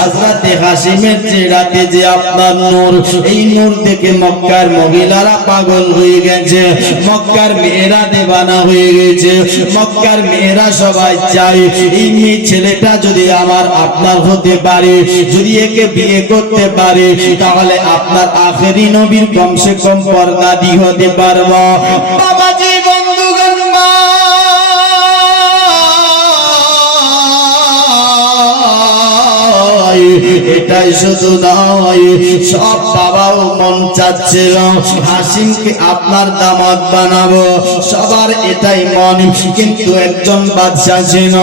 হযরতে হাশিমের চেহারাতে যে আপনার নূর, এই নূর দেখে মক্কার মহিলারা পাগল হয়ে গেছে, মক্কার মেয়েরা দেওয়ানা হয়ে গেছে। মক্কার মেয়েরা সবাই চায় এই মেয়ে ছেলেটা যদি আমার আপনার হতে পারে, যদি একে বিয়ে করতে পারে, তাহলে আপনার আখেরি নবীর কমসে কম পর্দাদি হতে পারবো। বাবাজি বন্ধুগণ, এটাই শুধু নয়, সব বাবাও মন চাচ্ছিল হাশিমকে আপনার দামাত বানাবো, সবার এটাই মন। কিন্তু একজন বাদশা ছিল,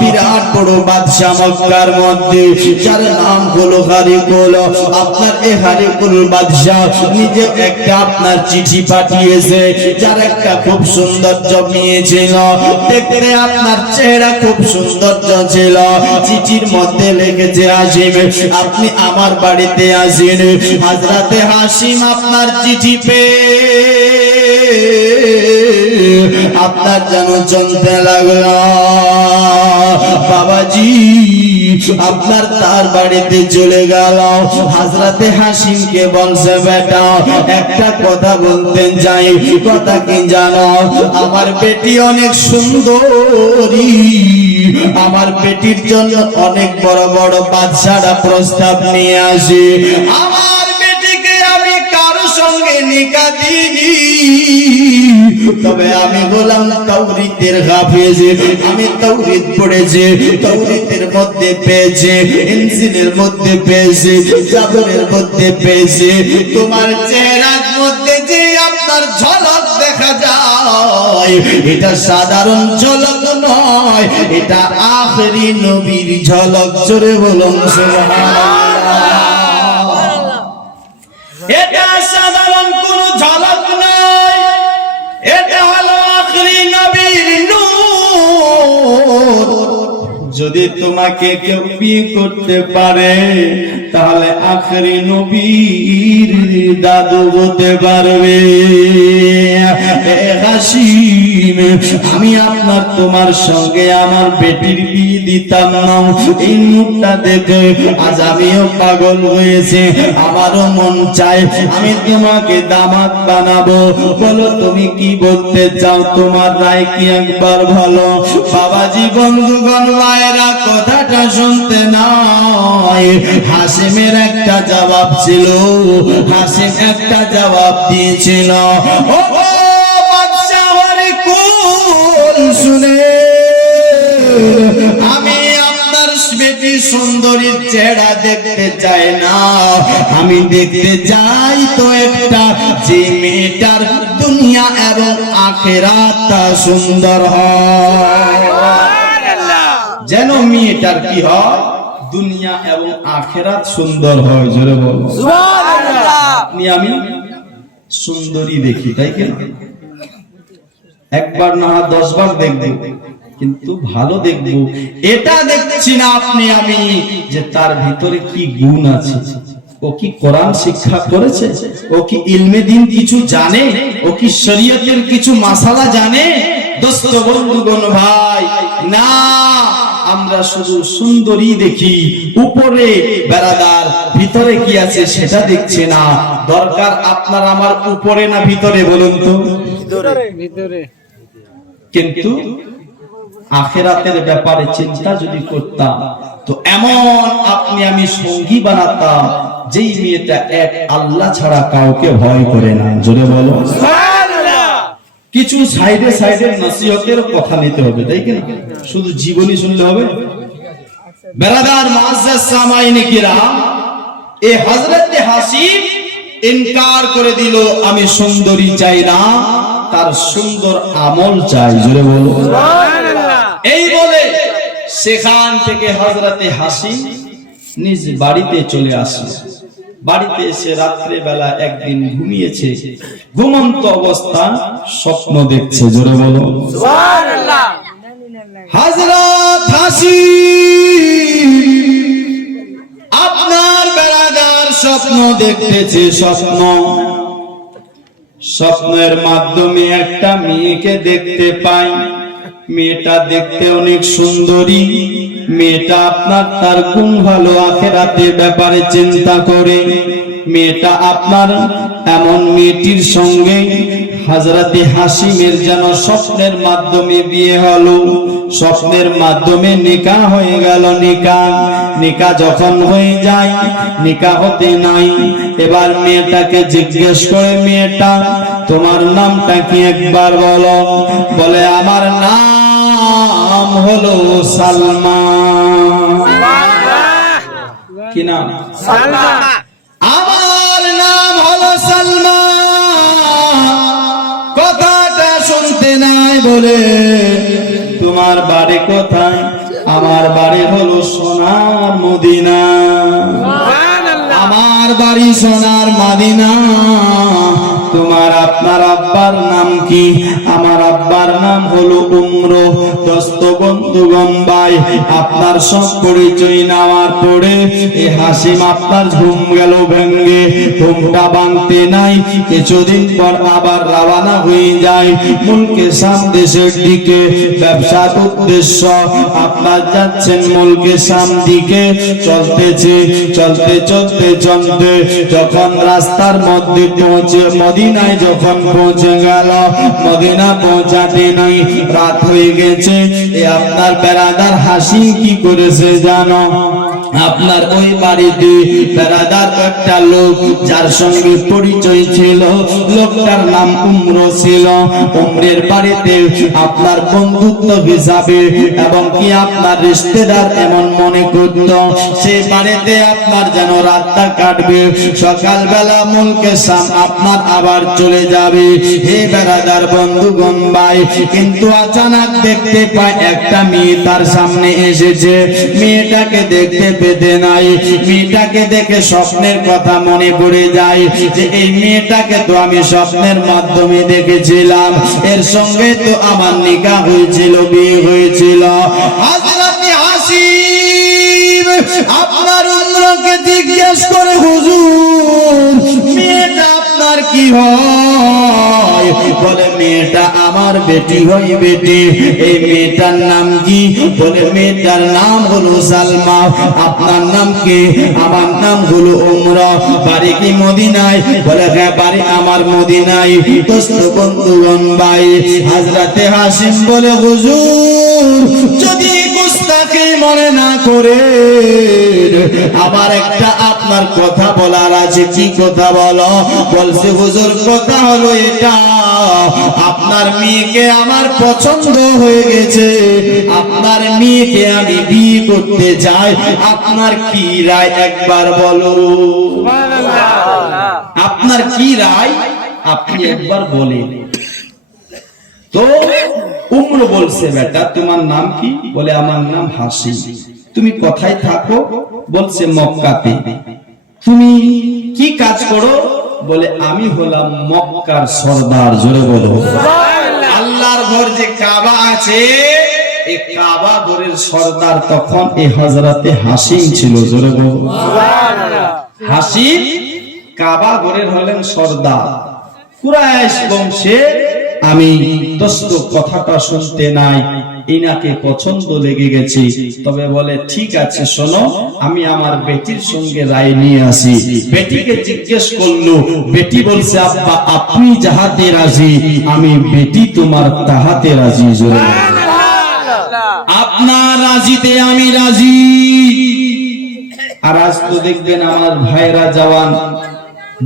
বিরাট বড় বাদশা মক্কার মধ্যে, যার নাম হলো হারিকুল। আপনার এই হারিকুল বাদশা নিজে একটা আপনার চিঠি পাঠিয়েছে, যার একটা খুব সৌন্দর্য মেয়ে ছিল, দেখতে আপনার চেহারা খুব সৌন্দর্য ছিল। চিঠির মধ্যে লিখেছে, হাশিম আপনি আমার বাড়িতে আসেন। হযরতে হাশিম আপনার চিঠি পেয়ে আপনার যেন চলতে লাগলো। বাবাজি আপনার তার বাড়িতে চলে গেল। হযরতে হাশিমকে বলছে, বেটা একটা কথা বলতে চাই। কথা কি জানো? আমার বেটি অনেক সুন্দরী, আমার বেটির জন্য অনেক বড় বড় বাদশারা প্রস্তাব নিয়ে আসে। আমার বেটিকে আমি কারো সঙ্গে নিকাহ দিইনি, তবে আমি বললাম তাওরীতের হাফেজ, আমি তাওরীত পড়েছি, তাওরীতের মধ্যে পেয়েছি, ইনজিলের মধ্যে পেয়েছি, জাবরের মধ্যে পেয়েছি, তোমার চেহারার মধ্যে যে আপনার ঝলক দেখা যায়, এটা সাধারণ ঝলক নয়, এটা আখেরি নবীর ঝলক। জোরে বলুন সুবহানাল্লাহ। এটা সাধারণ কোন ঝলক নয়, এটা হলো আখেরি নবীর নূর। যদি তোমাকে কেউ বিয়ে করতে পারে, তাহলে আখেরি নবীর দাদু হতে পারবে। হাশিম আমি আপনার তোমার সঙ্গে আমার বেটির বিয়ে দিতাম না, এই মুখটা দেখে আজ আমিও পাগল হয়েছে, আমারও মন চায় আমি তোমাকে দামাত বানাবো। বলো তুমি কি বলতে চাও, তোমার রায় কি একবার ভালো। বাবাজি বন্ধুগণ ভাইরা কথাটা শুনতে নয়, হাশিমের একটা জবাব ছিল, হাশিম একটা জবাব দিয়েছিল, ও বাদশা হারিকুল শুনে আমি আপনার বেটি সুন্দরীর চেহারা দেখতে চাই না, আমি দেখতে চাই তো একটা যে মেয়েটার দুনিয়া এবং আখিরাত সুন্দর হয়। যেন মেয়েটার কি হয়, দুনিয়া এবং আখিরাত সুন্দর হয়। জোরে বল সুবহানাল্লাহ। আপনি আমি সুন্দরী দেখি, তাই কি? একবার না 10 বার দেখব, কিন্তু ভালো দেখব। এটা দেখছি না আপনি আমি যে তার ভিতরে কি গুণ আছে, ও কি কোরআন শিক্ষা করেছে, ও কি ইলমে দ্বীন কিছু জানে, ও কি শরীয়তের কিছু মাসালা জানে। দোস্ত বন্ধুগণ ভাই, না আমরা শুধু সুন্দরী দেখি, উপরে বেরাদার ভিতরে কি আছে সেটা দেখছি না। দরকার আপনার আমার উপরে না ভিতরে, বলুন তো? ভিতরে। কিন্তু আখিরাতের ব্যাপারে চিন্তা যদি করতাম, তো এমন আপনি আমি সঙ্গী বানাতাম যেই মেয়েটা এক আল্লাহ ছাড়া কাউকে ভয় করে না। জোরে বলো সুবহানাল্লাহ। কিছু সাইডে সাইডে নসিহতের কথা নিতে হবে, তাই কি না? শুধু জীবনী শুনলে হবে? বেরাদার মুআজ্জাজ সামাইনে কিরাম, এই হযরতে হাশিম ইনকার করে দিল, আমি সুন্দরী চাই না, তার সুন্দর আমল চাই। জোরে বলো সুবহানাল্লাহ। এই বলে সেখান থেকে হযরতে হাশিম নিজ বাড়িতে চলে আসে। বাড়িতে এসে রাত্রে বেলা একদিন ঘুমিয়েছে, ঘুমন্ত অবস্থা স্বপ্ন দেখছে। জোরে বলো সুবহানাল্লাহ। হযরত হাশিম আপনার বেলাদার স্বপ্ন দেখতেছে। স্বপ্নের মাধ্যমে একটা মেয়েকে দেখতে পাই, মেয়েটা দেখতে অনেক সুন্দরী, মেয়েটা আপনার তার গুণ ভালো, আখেরাতের ব্যাপারে চিন্তা করে। মেয়েটা আপনার এমন মেয়েটির সঙ্গে হযরতে হাসিমের যেন স্বপ্নের মাধ্যমে বিয়ে হলো, স্বপ্নের মাধ্যমে নিকাহ হয়ে গেল। নিকাহ যখন হয়ে যায়, নিকাহ হতে নাই, এবার মেয়েটাকে জিজ্ঞেস করে, মেয়েটা তোমার নামটা কি একবার বলো। বলে আমার নাম হলো সালমা। কি নাম? সালমা। আমার নাম হলো সালমা। কথাটা শুনতে নাই বলে, তোমার বাড়ি কোথায়? আমার বাড়ি হলো সোনার মদিনা। আমার বাড়ি সোনার মদিনা। তোমার আপনার আব্বার নাম কি? আমার আব্বার নাম হলো উমর। দোস্ত বন্ধুগণ ভাই, আপনার সব পরিচয় নেওয়ার পরে এই হাসিম আপনার ঘুম গেল ভেঙ্গে। ঘুমটা ভাঙতে নাই, কিছুদিন পর আবার রওনা হয়ে যায় মুলকে শাম দেশের দিকে ব্যবসার উদ্দেশ্য। আপনার যাচ্ছেন মুলকে শাম দিকে, চলতে যখন রাস্তার মধ্যে পৌঁছে মদিনায় যখন পৌঁছে গেল, মদিনা পৌঁছাতে নাই, রাত হয়ে গেছে। আপনার বেরাদার হাসিম কি করেছে জানো? আপনার ওই বাড়িতে বেরাদার একটা লোক যার সঙ্গে পরিচয় ছিল, লোকটার নাম উমর ছিল। উমরের বাড়িতে আপনার বন্ধুত্ব হিসাবে এবং কি আপনার রিশতেদার এমন মনে করত, সেই বাড়িতে আপনার যেন রাতটা কাটবে। সকালবেলা মুলকে শাম আপনার আবার চলে যাবে। হে বেরাদার বন্ধুগণ ভাই, কিন্তু আচানক দেখতে পায় একটা মেয়ে তার সামনে এসেছে। মেয়েটাকে দেখতে পেতে নাই। মেয়েটাকে দেখে স্বপ্নের কথা মনে পড়ে যায় যে এই মেয়েটাকে তো আমি স্বপ্নের মাধ্যমে দেখেছিলাম, এর সঙ্গে তো আমার নিকাহ হয়েছিল, বিয়ে হয়েছিল। হযরতে হাসিম আপনার উমরকে জিজ্ঞেস করে, হুজুর মেয়েটা আপনার কি হয়? বলে মেয়েটা আমার বেটি হয়। বেটি, এই মেয়েটার নাম কি? বলে মেয়েটার নাম হলো সালমা। আপনার নাম কি? আমার নাম হলো উমর। বাড়ি কি মদিনায়? বলে হ্যাঁ, বাড়ি আমার মদিনায়। দোস্ত বন্ধুগণ ভাই, হযরতে হাসিম বলে, হুজুর যদি গুস্তাখি মনে না করে আবার একটা আপনার কথা বলার আছে। কি কথা বলো? বলছে হুজুর কথা হলো এটা, আপনার মেয়েকে আমার পছন্দ হয়ে গেছে, আপনার মেয়েকে আমি বিয়ে করতে চাই। আপনার কি রায় একবার বলো। আপনার কি রায় আপনি একবার বলেন। তো উমর বলছে, বেটা তোমার নাম কি? বলে আমার নাম হাসিম। তুমি কোথায় থাকো? বলছে মক্কাতে। তুমি কি কাজ করো? বলে আমি হলাম মক্কার সর্দার। জোরে বলো আল্লাহর ঘর যে কাবা আছে, এই কাবা ঘরের সর্দার তখন এই হযরতে হাসিম ছিল। জোরে বলো সুবহানাল্লাহ। হাসিম কাবা ঘরের হলেন সর্দার। কুরাইশ বংশে আমি দোস্ত কথাটা শুনতে নাই, ইনাকে পছন্দ লেগে গেছে। তবে বলে ঠিক আছে শোনো, আমি আমার বেটির সঙ্গে রায় নিয়ে আসি। বেটিকে জিজ্ঞেস করলো, বেটি বলছে আব্বা আপনি যাহাতে রাজি, আমি বেটি তোমার তাহাতে রাজি। জোরে আপনার রাজিতে আমি রাজি। আর আজ তো দেখবেন আমার ভাইরা জওয়ান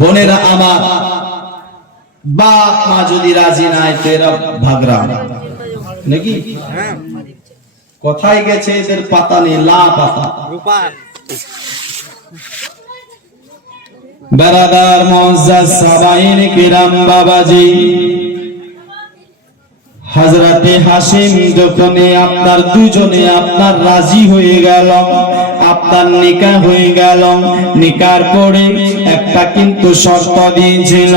বোনেরা, আমার বাপ মা যদি রাজি নাই তো এরা ভাগরা নাকি? কোথায় গেছে এদের পাতা নেই, লা পাতা। বেরাদার মুআজ্জাজ সাবাইন কিরাম বাবাজি, হযরতে হাসিম যখন আপনার দুজনে আপনার রাজি হয়ে গেল, আপনার নিকাহ হয়ে গেল। নিকার পরে একটা কিন্তু শর্ত দিয়েছিল।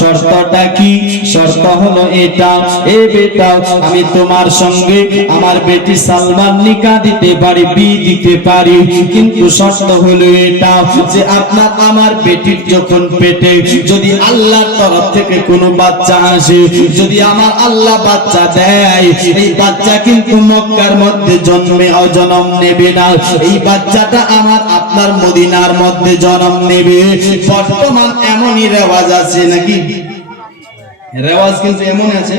শর্তটা কি? শর্ত হলো এটা, এ বেটা আমি তোমার সঙ্গে আমার বেটি সালমান নিকাহ দিতে পারি, বিয়ে দিতে পারি, কিন্তু শর্ত হলো এটা যে আপনার আমার বেটির যখন পেটে যদি আল্লাহর তরফ থেকে কোনো বাচ্চা আসে, যদি আমার আল্লাহ বাচ্চা দেয়, এই বাচ্চা কিন্তু মক্কার মধ্যে জন্মে জন্ম নেবে না, এই বাচ্চাটা আমার আপনার মদিনার মধ্যে জন্ম নেবে। বর্তমান এমনই রেওয়াজ আছে নাকি? রেওয়াজ কিন্তু এমন আছে,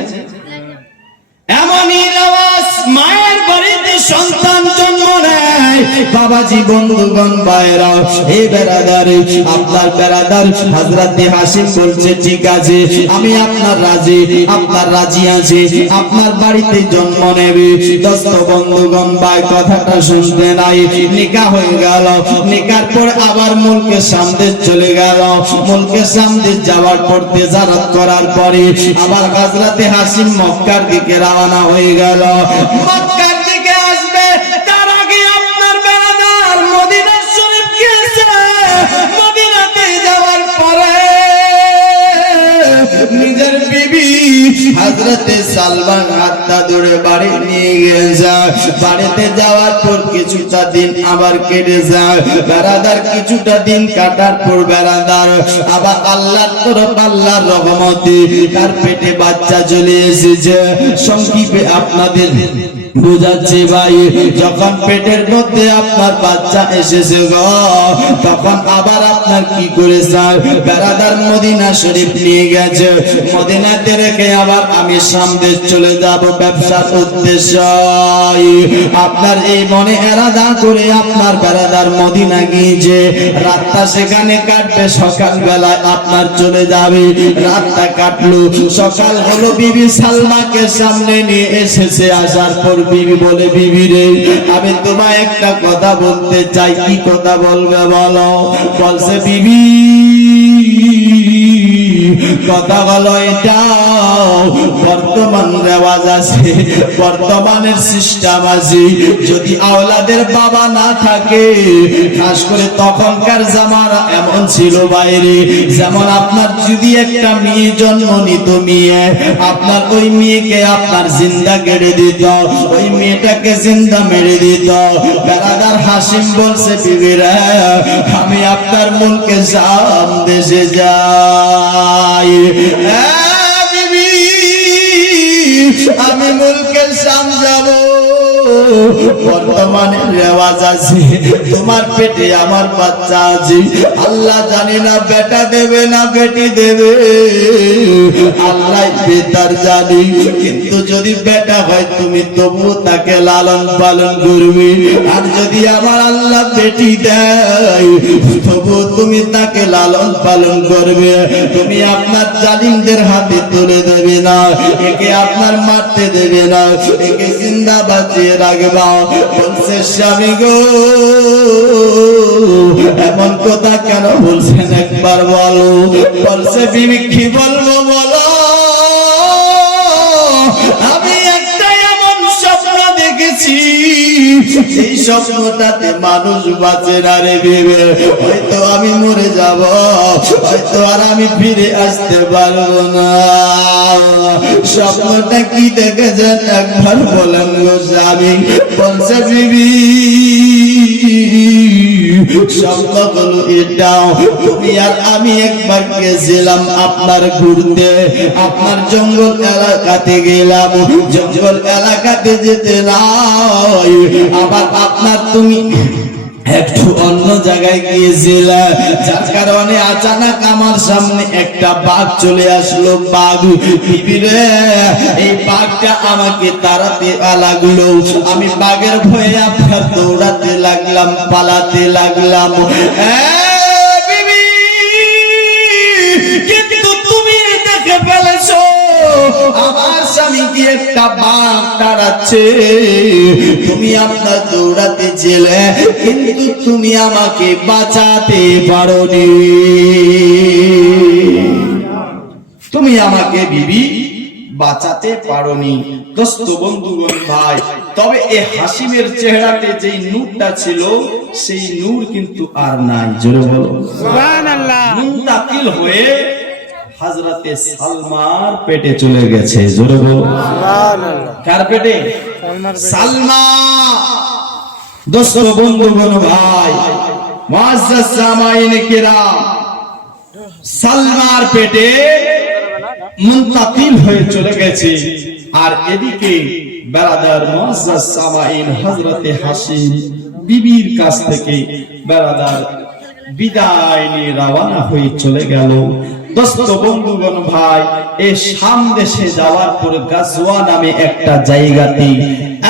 এমনই রেওয়াজ মায়ের বাড়িতে সন্তান জন্ম নেয়। বাবাজি, বন্ধুগণ, ভাইরা, এই বেরাদার, আপনার বেরাদার হযরত হাসিম বলছে ঠিক আছে, আমি আপনার রাজি, আপনার রাজি আছে, আপনার বাড়িতে জন্ম নেবে। দোস্ত বন্ধুগণ ভাই, কথাটা শুনতে নাই, নিকাহ হয়ে গেল। নিকার পর আবার মুলকে সামনে চলে গেল। মুলকে সামনে যাওয়ার পর তেজারত করার পরে আবার হযরত হাসিম মক্কার দিকে রওনা হয়ে গেল। মক্কার দিকে আসবে তার আগে আপনার বেরাদার মদিনা শরীফ গিয়েছে। মদিনাতে যাওয়ার পরে নিজের বিবি হযরত সালমান হাতটা ধরে বাড়ি নিয়ে গেছে। বাড়িতে যাওয়ার পর কিছুটা দিন আবার কেটে যায়। বেরাদার কিছুটা দিন কাটার পর বেরাদার আবার আল্লাহর তরফ, আল্লাহর রহমতে তার পেটে বাচ্চা চলে এসেছে। সংক্ষেপে আপনাদের বুঝাচ্ছি ভাই, যখন পেটের মধ্যে আপনার বাচ্চা এসেছে গো, তখন আবার আপনার কি করেছে? বেরাদার মদিনা শরীফ নিয়ে গেছে। মদিনাতে রেখে আবার আমি সামনে চলে যাব ব্যবসার উদ্দেশ্যে। আপনার এই মনে এরাদা করে আপনার বেরাদার মদিনা গিয়েছে, রাতটা সেখানে কাটবে, সকাল বেলায় আপনার চলে যাবে। রাতটা কাটলো, সকাল হলো, বিবি সালমাকে সামনে নিয়ে এসেছে। আসার পর বিবি বলে, বিবি রে, আমি তোমায় একটা কথা বলতে চাই। কি কথা বলবে বলো? বলছে, বিবি কথা বলো, এটা বর্তমান রেওয়াজ আছে, বর্তমানের সিস্টেম আছে, যদি আওলাদের বাবা না থাকে, খাস করে তখনকার জামানা এমন ছিল বাইরে, যেমন আপনার যদি একটা মেয়ে জন্ম নিত, মেয়ে আপনার ওই মেয়েকে আপনার জিন্দা কেড়ে দিত, ওই মেয়েটাকে জিন্দা মেরে দিত। বেরাদার হাসিম বলছে, বিবিরা আমি আপনার মুলকে শাম দেশে যাই। বিবি আমি মুলকে শাম যাব। বর্তমানে রেওয়াজ আছে, তোমার পেটে আমার বাচ্চা আছে, আল্লাহ জানি না বেটা দেবে না বেটি দেবে, আল্লাহ বেটার জানি, কিন্তু যদি বেটা হয় তুমি তবু তাকে লালন পালন করবে, আর যদি আমার আল্লাহ বেটি দেয় তবু তুমি তাকে লালন পালন করবে। তুমি আপনার জালিমদের হাতে তুলে দেবে না, একে আপনার মারতে দেবে না, একে জিন্দা বাঁচিয়ে রাখবা। বলছে, স্বামী গো এমন কথা কেন বলছেন একবার বলো। বলছে, বিবি কি বলবো বলো, আমি একটা এমন স্বপ্ন দেখেছি, এই স্বপ্নটাতে মানুষ বাঁচে না রে বিবি, হয়তো আমি মরে যাব, হয়তো আর আমি ফিরে আসতে পারবো না। স্বপ্নটা কি দেখেছেন একবার বলেন গো স্বামী। বলছে, বিবি স্বপ্ন হলো এটাও, তুমি আর আমি একবার গেছিলাম আপনার ঘুরতে, আপনার জঙ্গল এলাকাতে গেলাম, জঙ্গল এলাকাতে যেতে নাই, আবার আপনার তুমি একটু অন্য জায়গায় গিয়েছিল, যার কারণে আচানক আমার সামনে একটা বাঘ চলে আসলো। বাঘ, বিবিরে এই বাঘটা আমাকে তাড়াতে লাগলো, আমি বাঘের ভয়ে আপনার দৌড়াতে লাগলাম, পালাতে লাগলাম। বিবি কিন্তু তুমি দেখে ফেলেছো আমার স্বামীকে একটা বাঘ তাড়াচ্ছে, তুমি আপনার দৌড়াতে ছিলে, কিন্তু তুমি আমাকে বাঁচাতে পারোনি। তুমি আমাকে বিবি বাঁচাতে পারোনি। দোস্ত বন্ধুগণ ভাই, তবে এই হাসিমের চেহারাতে যেই নূরটা ছিল সেই নূর কিন্তু আর নাই। জোরে বলো সুবহানাল্লাহ। মুনতাকিল হয়ে হযরতে সালমার পেটে চলে গেছে। জোরে বলো সুবহানাল্লাহ। কার পেটে? সালমা। দোস্ত বন্ধুগণ ভাই, মুআজ্জাজ সামাইনে কিরাম, সালমার পেটে মুনতাকিল হয়ে চলে গেছে। আর এদিকে বেরাদার মুআজ্জাজ সামাইন হযরতে হাসিম বিবির কাছ থেকে বেরাদার বিদায় নিয়ে রওনা হয়ে চলে গেল। দোস্ত বন্ধুগণ ভাই, এই শাম দেশে যাওয়ার পর গাজওয়া নামে একটা জায়গাতে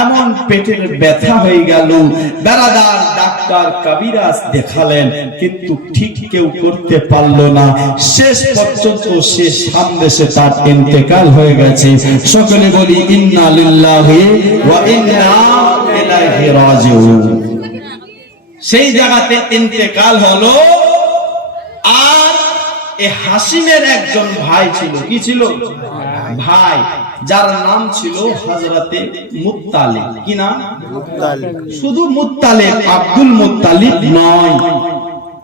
এমন পেটের ব্যথা হয়ে গেল, বেরাদার ডাক্তার কবিরাজ দেখালেন কিন্তু ঠিক কেউ করতে পারলো না। শেষ পর্যন্ত সে শাম দেশে তার ইন্তেকাল হয়ে গেছে। সকলে বলি ইন্না লিল্লাহি ওয়া ইন্না ইলাইহি রাজিউন। সেই জায়গাতে ইন্তেকাল হলো। আর এই হাসিমের একজন ভাই ছিল। কি ছিল? ভাই, যার নাম ছিল হযরতে মুত্তালিব। কি নাম? মুত্তালিব। শুধু মুত্তালিব, আব্দুল মুত্তালিব নয়।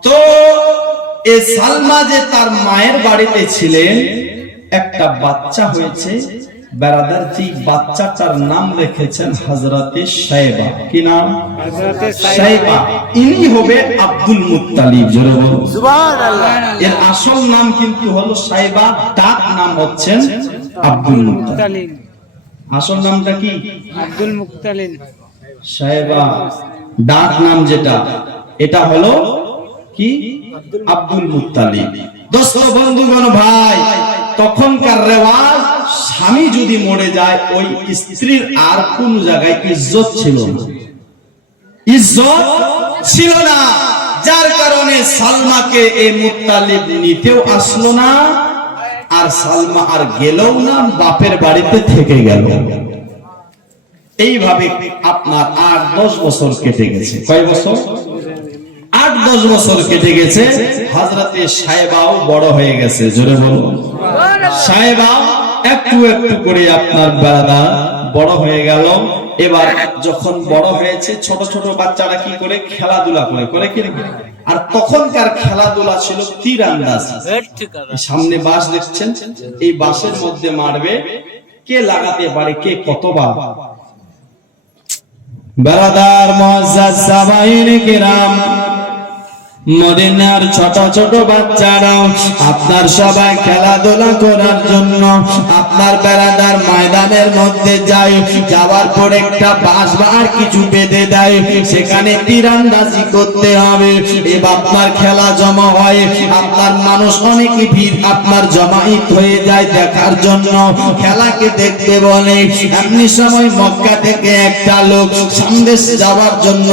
তো এই সালমা যে তার মায়ের বাড়িতে ছিলেন, একটা বাচ্চা হয়েছে। বেরাদার যে বাচ্চাটার নাম রেখেছেন হযরতে শাইবা। কি নাম? হযরতে শাইবা। ইনি হবে আব্দুল মুত্তালিব। জোরে বলো সুবহানাল্লাহ। এর আসল নাম কিন্তু হলো শাইবা, ডাক নাম হচ্ছেন আব্দুল মুত্তালিব। আসল নামটা কি? Abdul Muttalib. শাইবা ডাক নাম যেটা, এটা হলো কি? Abdul Muttalib. দোস্ত বন্ধুগণ ভাই, তখনকার রেওয়াজ, স্বামী যদি মরে যায় ওই স্ত্রীর আর কোন জায়গায় ইজ্জত ছিল না। ইজ্জত ছিল না, যার কারণে সালমাকে এই মুত্তালিব নিতেও আসলো না। আর সালমা আর গেলও না, বাপের বাড়িতে থেকে গেল। এইভাবে আপনার 8-10 বছর কেটে গেছে। কয় বছর? 8-10 বছর কেটে গেছে। হযরতে শাইবাও বড় হয়ে গেছে। জোরে বলো শাইবাও একটু একটু করে আপনার বেরাদা বড় হয়ে গেল। এবার যখন বড় হয়েছে, ছোট ছোট বাচ্চারা কি করে? খেলাধুলা করে কি? আর তখনকার খেলাধুলা ছিল তীরন্দাজ। সামনে বাঁশ দেখছেন, এই বাঁশের মধ্যে মারবে, কে লাগাতে পারে, কে কতবার। বেরাদার মুআজ্জাজ সামাইনে কিরাম, মদিনার ছোট ছোট বাচ্চারা আপনার সবাই খেলাধুলা করার জন্য আপনার বেড়াদার ময়দানের মধ্যে যায়। যাওয়ার পর একটা বাঁশ বা আর কিছু বেঁধে দেয়, সেখানে তীরন্দাজি করতে হবে। এবার আপনার খেলা জমা হয়, আপনার মানুষ অনেকে ভিড় আপনার জমায়েত হয়ে যায় দেখার জন্য, খেলাকে দেখতে বলে। এমনি সময় মক্কা থেকে একটা লোক সন্দেশ যাওয়ার জন্য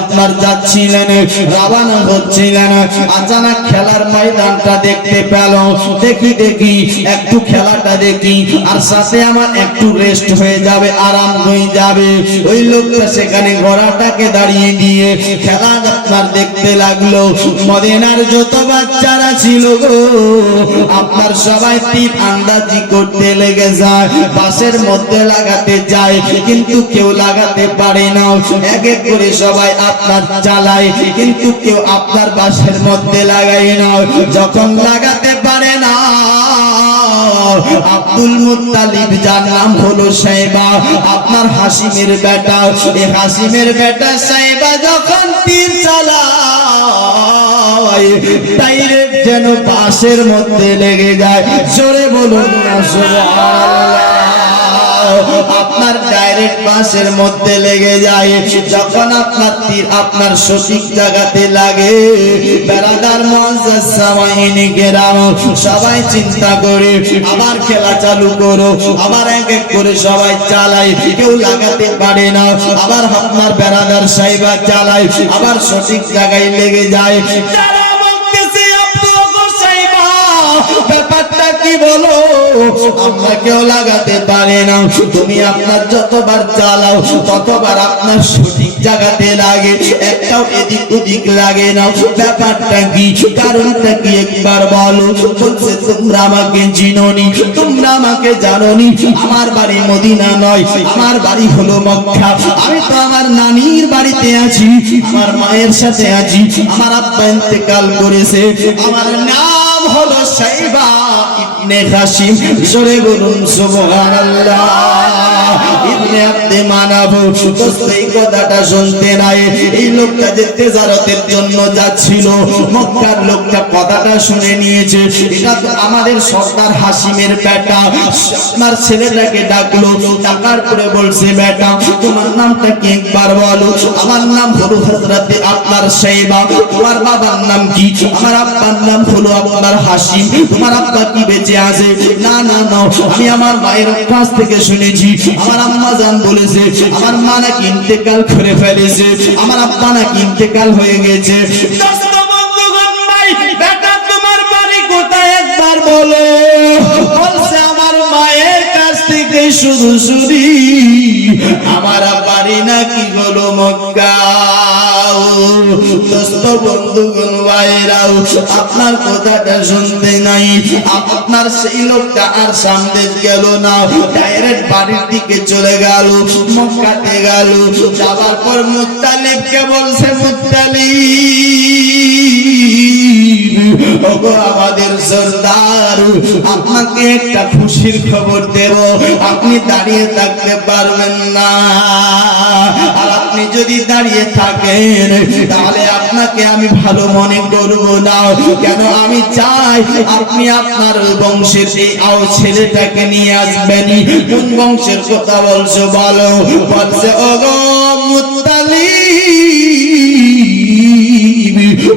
আপনার যাচ্ছিলেন, রওনা ছিলেন। আচানক খেলার ময়দানটা দেখতে পেল। দেখি একটু খেলাটা দেখি, আর সাথে আমার একটু রেস্ট হয়ে যাবে, আরাম হয়ে যাবে। ওই লোকটা সেখানে ঘোড়াটাকে দাঁড়িয়ে দিয়ে খেলা আপনার দেখতে লাগলো। মদিনার যত বাচ্চারা ছিল গো, আপনার সবাই তীর আন্দাজি করতে লেগে যায়, বাঁশের মধ্যে লাগাতে যায়, কিন্তু কেউ লাগাতে পারে না। এক এক করে সবাই আপনার চালায়, কিন্তু কেউ আপনার বাঁশের মধ্যে লাগাই না। যখন লাগাতে পারে না, আব্দুল মুত্তালিব, যার নাম হলো শাইবা, আপনার হাসিমের বেটা, এই হাসিমের বেটা শাইবা যখন তীর চালায়, ডাইরেক্ট যেন বাঁশের মধ্যে লেগে যায়। জোরে বলুন না সুবহানাল্লাহ। আপনার ডাইরেক্ট বাঁশের মধ্যে লেগে যায়। যখন আপনার তীর আপনার সঠিক জায়গাতে লাগে, বেরাদার মুআজ্জাজ সামাইনে কিরাম সবাই চিন্তা করে আবার খেলা চালু করো, আবার এক এক করে সবাই চালায়, কেউ লাগাতে পারে না। আবার আপনার বেরাদার শাইবা চালায়, আবার সঠিক জায়গায় লেগে যায়। ব্যাপারটা কি বলো, আমরা কেউ লাগাতে পারে না। তুমি আপনার যতবার চালাও ততবার আপনার সঠিক জায়গাতে লাগে, একটাও এদিক ওদিক লাগে না। ব্যাপারটা কি, কারণটা কি একবার বলো। বলছে তোমরা আমাকে চিনোনি, তোমরা আমাকে জানোনি। আমার বাড়ি মদিনা নয়, আমার বাড়ি হলো মক্কা। আমি তো আমার নানির বাড়িতে আছি, আমার মায়ের সাথে আছি। আমার আব্বা ইন্তেকাল করেছে, আমার নাম হলো সাইবা ইবনে হাশিম। জোরে বলুন সুবহানাল্লাহ। ইবনে আব্দে মানাব। এই কথাটা শুনতে নাই, এই লোকটা যে তেজারতের জন্য যাচ্ছিল, মক্কার লোকটা কথাটা শুনে নিয়েছে। এটা তো আমাদের সর্দার হাশিমের বেটা। আপনার ছেলেটাকে ডাকলো, ডাকার পরে বলছে বেটা তোমার নামটা কি একবার বলো। আমার নাম হলো হযরতে আপনার সাইবা। তোমার বাবার নাম কি? আমার আব্বার নাম হলো আপনার হাশিম। তোমার আব্বা কি বেঁচে আছে? না না না, আমি আমার মায়ের কাছ থেকে শুনেছি, আমার আম্মা জান বলেছে আমার মা নাকি ইন্তেকাল করে ফেলেছে, আমার আব্বা নাকি ইন্তেকাল হয়ে গেছে। দোস্ত বন্ধুগণ ভাই, বেটা তোমার বাড়ি কোথায় একবার বলো। বলছে আমার মায়ের কাছ থেকে শুধু শুনি আমার বাড়ি নাকি হলো মক্কা। দোস্ত বন্ধুগণ ভাইরাও, আপনার কথাটা শুনতে নাই। আপনার সেই লোকটা আর সামনে গেল না, ডাইরেক্ট বাড়ির দিকে চলে গেল, মক্কাতে গেল। যাবার পর মুত্তালিবকে বলছে মুত্তালিব, ওগো আমাদের সরদার, আপনাকে একটা খুশির খবর দেব। আপনি দাঁড়িয়ে থাকতে পারবেন না, আর আপনি যদি দাঁড়িয়ে থাকেন তাহলে আপনাকে আমি ভালো মনে করব না। কেন? আমি চাই আপনি আপনার বংশের এই ছেলেটাকে নিয়ে আসবেন। কোন বংশের কথা বলছো বলো। বলছে ওগো মুত্তালিব,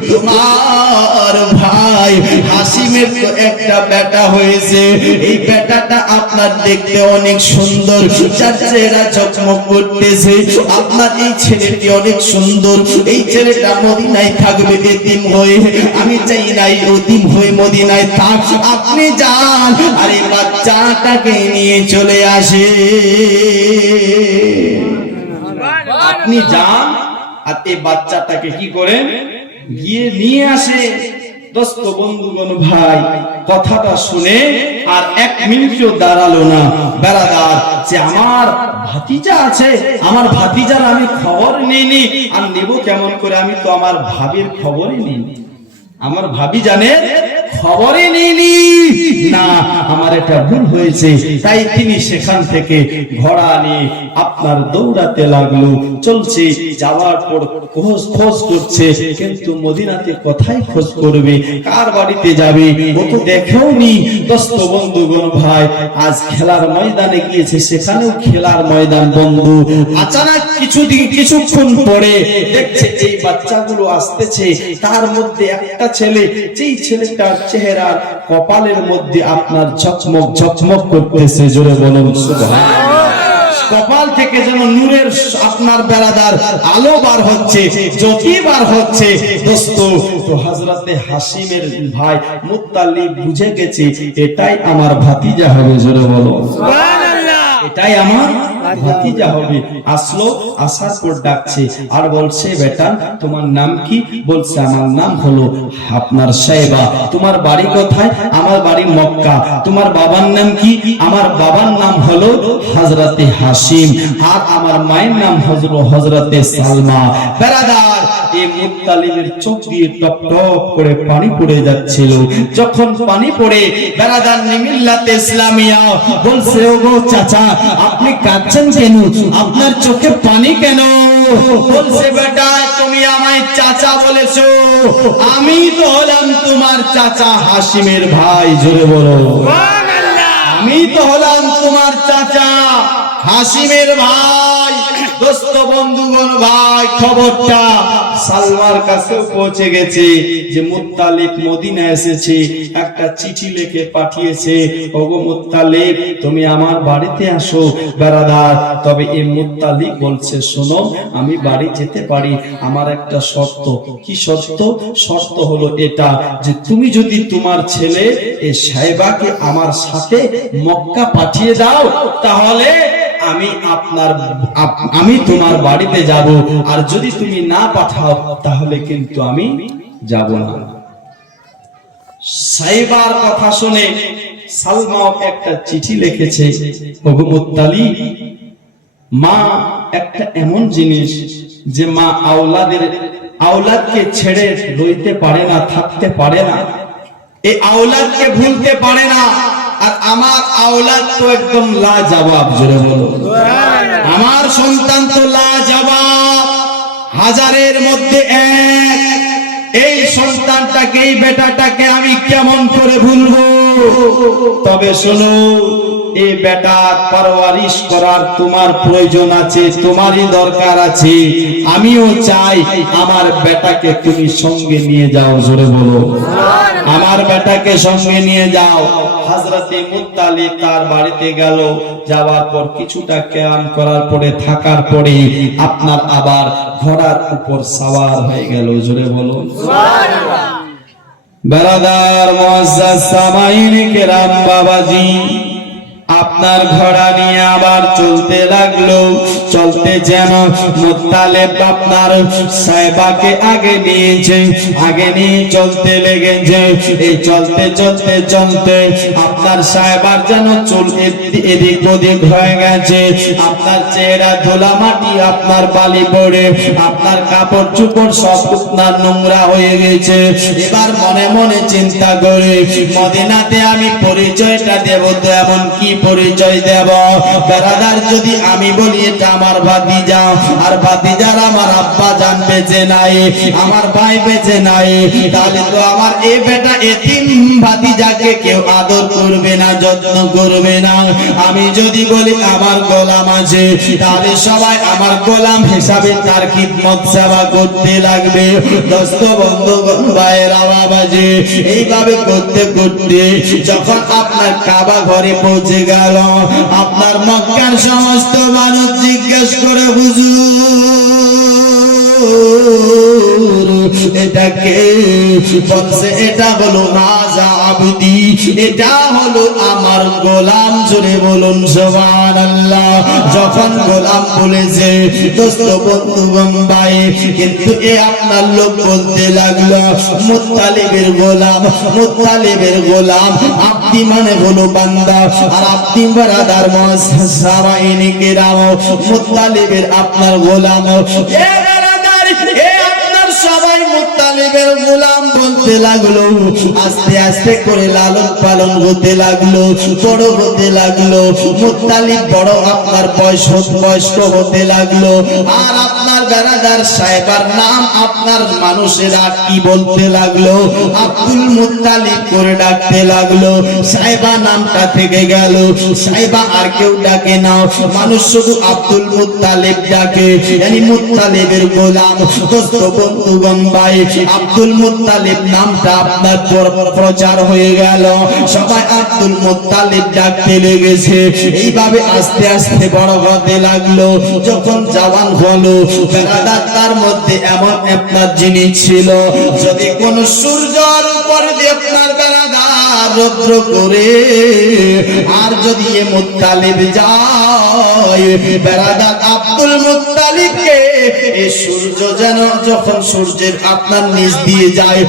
তোমার ভাই হাশিমের তো একটা বেটা হয়েছে, এই বেটাটা আপনার দেখতে অনেক সুন্দর, যার চেহারা চকমক করতেছে। আপনার এই ছেলেটি অনেক সুন্দর, এই ছেলেটা মদিনায় থাকবে এতিম হয়ে। আমি চাই না এতিম হয়ে মদিনায় থাক, আপনি যান আর এই বাচ্চাটাকে নিয়ে চলে আসে। আপনি যান আর এই বাচ্চাটাকে কি করেন, গিয়ে নিয়ে আসে। দোস্ত বন্ধুগণ ভাই, কথাটা শুনে আর এক মিনিটও দাঁড়ালো না। বেরাদার, যে আমার ভাতিজা আছে, আমার ভাতিজার আমি খবর নিইনি, আর নেব কেমন করে? আমি তো আমার ভাবির খবরই নিইনি, আমার ভাবি জানে খবরই নিইনি। না, আমার এটা ভুল হয়েছে। তাই তিনি সেখান থেকে ঘোড়া নিয়ে আপনার দৌড়াতে লাগলো, চলছে। যাওয়ার পর খোঁজ করছে, কিন্তু মদিনাতে কোথায় খোঁজ করবে, কার বাড়িতে যাবে, ও তো দেখেও নি। দোস্ত বন্ধুগণ ভাই, আজ খেলার ময়দানে গিয়েছে, সেখানেও খেলার ময়দান বন্ধ। আচানক কিছুক্ষণ পরে দেখছে এই বাচ্চাগুলো আসতেছে, তার মধ্যে একটা ছেলে, যেই ছেলেটার চেহারার কপালের মধ্যে আপনার ঝকমক ঝকমক করতেছে। জোরে বলুন সুবহানাল্লাহ। কপাল থেকে যেন নূরের আপনার বেরাদার আলো বার হচ্ছে, জ্যোতি বার হচ্ছে। দোস্ত, তো হযরতে হাশিমের ভাই মুত্তালিব বুঝে গেছে এটাই আমার ভাতিজা হবে। জোরে বলো সুবহানাল্লাহ, এটাই আমার ভাতিজা হবে। আসলো, আসার পর ডাকছে আর বলছে বেটা তোমার নাম কি? বলছে আমার নাম হলো আপনার সাইবা। তোমার বাড়ি কোথায়? আমার বাড়ি মক্কা। তোমার বাবার নাম কি? আমার বাবার নাম হলো হযরতে হাশিম, আর আমার মায়ের নাম হযরতে সালমা। বেরাদার, এই মুত্তালিবের চোখ দিয়ে টপ টপ করে পানি পড়ে যাচ্ছিল। যখন পানি পড়ে বেরাদার নিমিল্লাতে ইসলামিয়া বলছে ওগো চাচা আপনি কাঁদছেন কেন? আপনার চোখে পানি কেন? বলছে বেটা তুমি আমায় চাচা বলেছো, আমি তো হলাম তোমার চাচা হাশিমের ভাই। জোরে বলো সুবহানাল্লাহ। আমি তো হলাম তোমার চাচা হাশিমের ভাই। দোস্ত বন্ধুগণ ভাই, খবরটা সালমার কাছেও পৌঁছে গেছে যে মুত্তালিব মদিনা এসেছে, একটা চিঠি লিখে পাঠিয়েছে, ওগো মুত্তালিব তুমি আমার বাড়িতে আসো বেরাদার। তবে এই মুত্তালিব বলছে শোনো, আমি বাড়ি যেতে পারি, আমার একটা শর্ত। কি শর্ত? শর্ত হলো এটা যে তুমি যদি তোমার ছেলে এই সাহেবাকে আমার সাথে মক্কা পাঠিয়ে দাও, তাহলে আমি তোমার বাড়িতে যাব, আর যদি তুমি না পাঠাও তাহলে কিন্তু আমি যাব না। সাহেবার কথা শুনে সালমা একটা চিঠি লিখেছে, ওগো মুত্তালিব, মা একটা এমন জিনিস যে মা আওলাদকে ছেড়ে রইতে পারে না, থাকতে পারে না, এই আওলাদকে ভুলতে পারে না। আর আমার আওলাদ তো একদম লাজবাব, জোরে বলো আমার সন্তান তো লাজবাব, হাজারের মধ্যে এক। এই সন্তানটাকে, এই বেটাটাকে আমি কেমন করে ভুলবো? তবে শোনো, এই বেটার পরওয়ারিশ করার তোমার প্রয়োজন আছে, তোমারই দরকার আছে। আমিও চাই আমার বেটাকে তুমি সঙ্গে নিয়ে যাও, জোরে বলো আমার বেটাকে সঙ্গে নিয়ে যাও। হযরতে মুত্তালিব তার বাড়িতে গেল, যাওয়ার পর কিছুটা ক্যাম করার পরে, থাকার পরে আপনার আবার ঘোড়ার উপর সওয়ার হয়ে গেল, জোরে বলো সুবহানাল্লাহ। বেরাদার মুআজ্জাজ সামাইন কেরাম বাবাজি, আপনার ঘোড়া নিয়ে আবার চলতে লাগলো। চলতে যেন মুত্তালিব আপনার সাহেবাকে আগে নিয়েছে, আগে নিয়ে চলতে লেগেছে। এই চলতে চলতে চলতে আপনার সাহেবার যেন চুল এদিক ওদিক হয়ে গেছে, আপনার চেহারা ধুলা মাটি, আপনার বালি পড়ে, আপনার কাপড় চোপড় সব আপনার নোংরা হয়ে গেছে। এবার মনে মনে চিন্তা করে, মদিনাতে আমি পরিচয়টা দেব তো এমন কি পরিচয় দেব? বেরাদার, যদি আমি বলি এটা আমার ভাতিজা, আর ভাতিজার আমার আব্বা জান বেঁচে নাই, আমার ভাই বেঁচে নাই, তাহলে তো আমার এই বেটা এতিম ভাতিজাকে কেউ আদর করবে না, যত্ন করবে না। আমি যদি বলি আমার গোলাম আছে, তাহলে সবাই আমার গোলাম হিসাবে তার খিদমত সেবা করতে লাগবে। দোস্ত বন্ধুগণ ভাইয়েরা বাবাজি, এইভাবে করতে করতে যখন আপনার কাবা ঘরে পৌঁছে গেল, আপনার মক্কার সমস্ত মানুষ জিজ্ঞেস করে, হুজুর এটা কে? বলছে এটা হলো রাজা আবদি, এটা হলো আমার গোলাম, জোরে বলুন সুবহানাল্লাহ। যখন গোলাম বলেছে, দোস্ত বন্ধুগণ ভাই, কিন্তু এ আপনার লোক বলতে লাগলো মুত্তালিবের গোলাম, মুত্তালিবের গোলাম। আব্দি মানে হলো বান্দা, আর আব্দি বেরাদার মুআজ্জাজ সামাইন কেরাম মুত্তালিবের আপনার গোলাম। এ বেরাদার, এ আপনার সবাই মুত্তালিবের গোলাম বলতে লাগলো। আস্তে আস্তে করে লালন পালন হতে লাগলো, বড় হতে লাগলো। মুত্তালিব বড় আপনার বয়স্ক হতে লাগলো। আর আপনার বেরাদার সাহেবার নাম আপনার মানুষেরা কি বলতে লাগলো? আব্দুল মুত্তালিব করে ডাকতে লাগলো। সাহেবা নামটা থেকে গেল, সাহেবা আর কেউ ডাকে না, মানুষ শুধু আব্দুল মুত্তালিব ডাকে, yani মুত্তালিবের গোলাম। দোস্ত বন্ধুগণ ভাই, আব্দুল মুত্তালিব নামটা আপনার প্রচার হয়ে গেল, সবাই আব্দুল মুত্তালিব ডাকতে লেগেছে। এইভাবে আস্তে আস্তে বড় হতে লাগলো। যখন জওয়ান হলো, বেরাদার তার মধ্যে এমন আপনার জিনিস ছিল, যদি কোন সূর্যের উপর দিয়ে আপনার বেরাদার রৌদ্র করে, আর যদি এ মুত্তালিব যায়, বেরাদার আব্দুল মুত্তালিবকে এই সূর্য যেন যখন সূর্যের আপনার নিচ দিয়ে যায়,